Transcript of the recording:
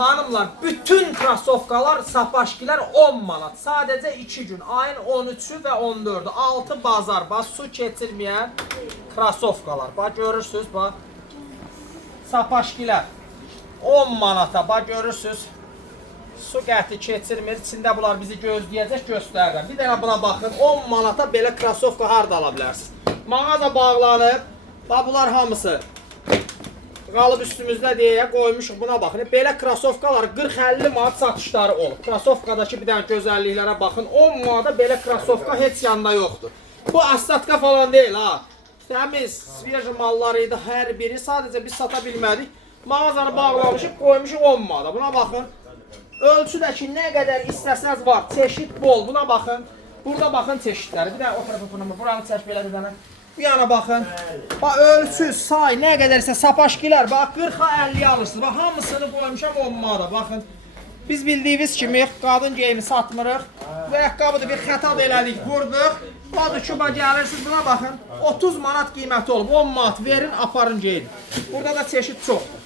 Xanımlar, bütün krasovkalar, sapaşkilər 10 manat. Sadəcə 2 gün, ayın 13-ü və 14-ü. 6 bazar, bax, su keçirməyən krasovkalar. Bax, görürsünüz, bax. Sapaşkilər 10 manata, bax, görürsünüz. Su qəti keçirmir, içində bunlar bizi gözləyəcək, göstərirəm. Bir dənə buna baxın, 10 manata belə krasovka harda ala bilərsiniz? Mağaza bağlanıb, bax, bunlar hamısı qalıb üstümüzdə deyə qoymuşuq, buna baxın. Belə krasovkalar 40-50 manat satışları olub. Krasovkadakı bir dənə gözəlliklərə baxın. 10 manata belə krasovka heç yanında yoxdur. Bu astatka falan deyil ha. Təmiz, sveji mallar idi hər biri. Sadəcə biz sata bilmədik. Mağazanı bağlamışıq, qoymuşuq 10 manata. Buna baxın. Ölçü də ki, nə qədər istəsəz var. Çeşid bol. Buna baxın. Burada baxın çeşidləri. Bir dənə o tərəfə buranı çək belə bir dənə. Bu yana baxın. Bax, ölçü, say, nə qədərsə sapaşkilər. Bax, 40-a 50 alırsınız. Bax, hamısını qoymuşam 10 manata. Baxın. Biz bildiyiniz kimi qadın geyimi satmırıq. Bu ayaqqabıdır, bir xəta da elədik, vurduq. Odur ki, bax, gəlirsiniz, buna baxın. 30 manat qiyməti olub. 10 manat verin, aparın geyin. Burada da çeşid çoxdur.